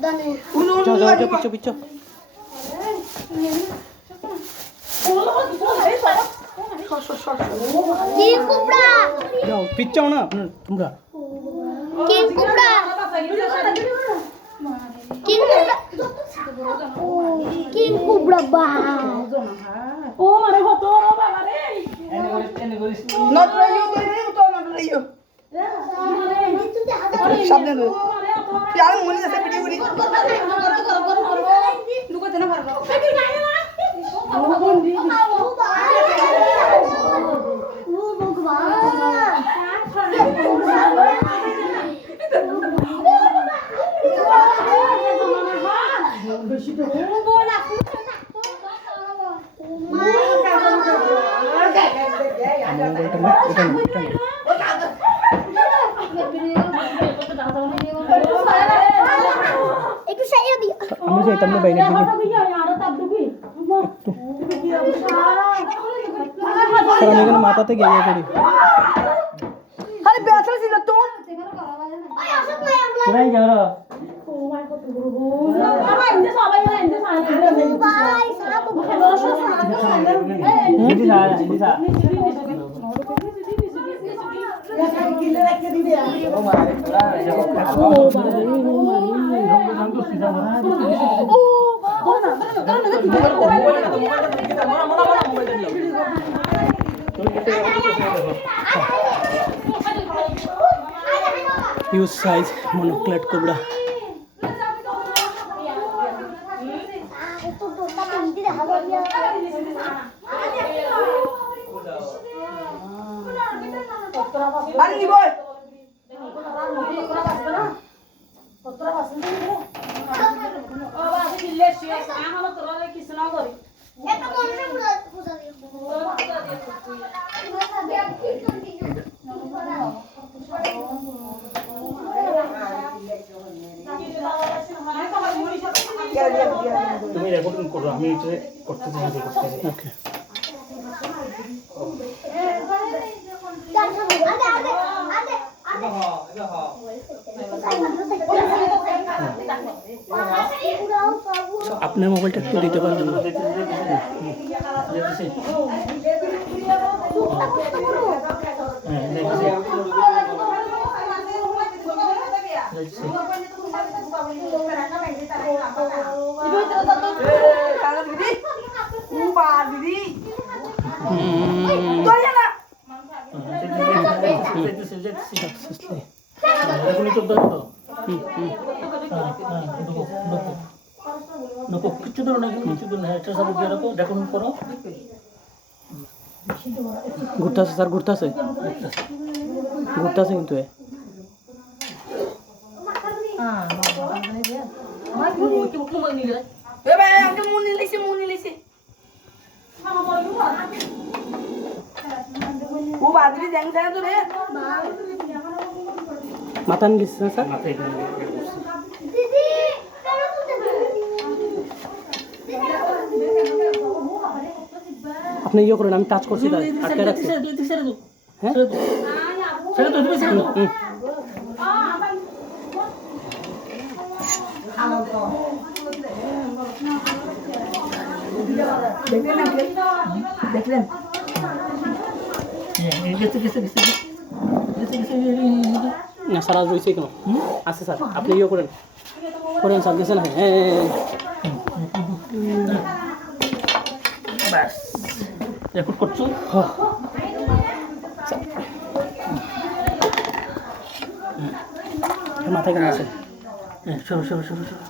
যাও যাও পিছো পিছো যাও পিচ্ছাও না তোমরা। কিং নট রাইও নট রাইও সামনে আর মনে আছে ভিডিও করি লুকাতে না পারব মোবাইলটা না এটা না এটা না একটু সাইয়া দিও আমি যাইতাম না বাইরের দিকে স্যার আমি এখানে মাথাতে গিয়ে করি। আরে ইউজ সাইজ মনোক্লেট কোবরা তো দোস্তা বন্ধি দেখা যাবে আর নিবই একটা মনে পূজা পূজা দিও তুমি রেকর্ডিং করো আমি এটা করতেছি ভিডিও করতেছি ওকে আদে আদে আদে আদে আপনার মোবাইলটা একটু দিতে পারবেন হ্যাঁ দেখতেছি দেখতেছি কাগজ দিদি উবা দিদি হুম, তো না দেখতেছি দেখতেছি রেকর্ডিং করতে হবে তো হুম, হুম। হ্যাঁ হ্যাঁ ঢুকো ঢুকো ঢুকো কিচ্ছু ধরো না কিচ্ছু ধরো না এটা সব দিয়ে রাখো রেকর্ডিং করো ঘুরতেছে স্যার ঘুরতেছে ঘুরতেছে কিন্তু এ। এ ভাই আঙ্কেল মুনি লিছে মুনি লিছে ও বাদরি দেন দেন তো রে মাথা না স্যার আপনি ইয়ে করেন আমি টাচ করছি তাই আটকে রাখছি হ্যাঁ ছেড়ে তো তুমি ছেড়ে তো হুম দেখলেন দেখলেন হ্যাঁ না, স্যার, আজ রয়েছে কেন। আছে, স্যার, আপনি ইয়ে করেন। করেন, স্যার গেছে না হ্যাঁ ব্যাস। রেকর্ড করছ? মাথায় কেন আছে? হ্যাঁ সরো সরো সরো সরো।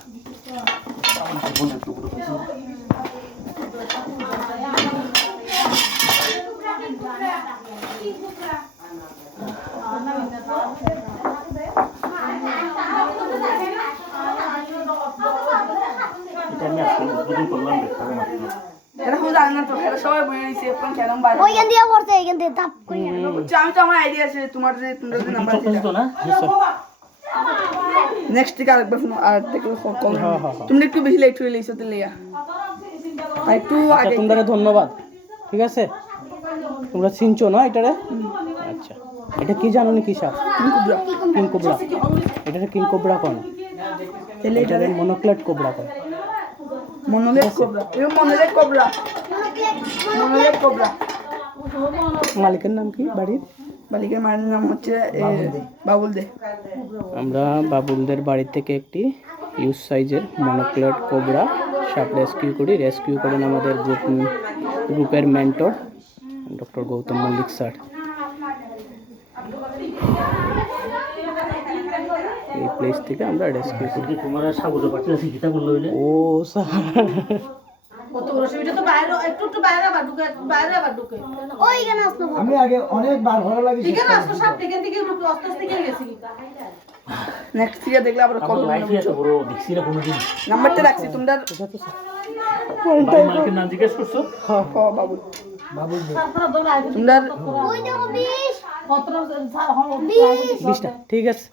ওইখান দিয়ে পড়ছে এইখান দিয়ে ধাপ করে হচ্ছে, আমি তো আমার আইডিয়া আছে তোমার যে তোমরা যে নাম্বার চলতেছে না? নেক্সট থেকে আরেকবার ফোন আর দেখো কম। হ্যাঁ, হ্যাঁ। তুমি একটু বেশি লেট হয়ে লেইছো তো লিয়া। আর একটু আচ্ছা আগে তোমরা ধন্যবাদ। ঠিক আছে? তোমরা চিনছো না এটারে? আচ্ছা। এটা কি জানো নি কি সাপ কিং কোবরা এটা কিং কোবরা কোন তাহলে এটারে এটারে মনোক্লেট কোবরা কয়। মনোলেট কোবরা এই মনোলেট কোবরা মনোলেট কোবরা মালিকের নাম কি বাড়ির? বালিকের মায়ের নাম হচ্ছে এ, বাবুল দে আমরা বাবুলদের বাড়ি থেকে একটি ইউজ সাইজের মনোক্লেট কোবরা সাপ রেস্কিউ করি। রেস্কিউ করেন আমাদের গ্রুপ গ্রুপের mentor doctor Gautam Mallick sir এই প্লেস থেকে আমরা রেস্কিউ করি। ও স্যার বাইরে একটু একটু বাইরে আবার ঢুকে বাইরে আবার ঢুকে। ওইখানে আসলো আমি আগে অনেকবার ভালো লাগে ঠিক আছে আসতো সব থেকে থেকে আস্তে আস্তে গিয়ে গেছি। নেক্সট থেকে দেখলে আবার কল দেখছি না কোনোদিন। নাম্বারটা রাখছি তোমরা মালিকের নাম জিজ্ঞেস করছ? হ বাবুল। তারপরে দৌড় আইবে তোমরা ওই দেখো বিষ কত স্যার হল বিশটা ঠিক আছে।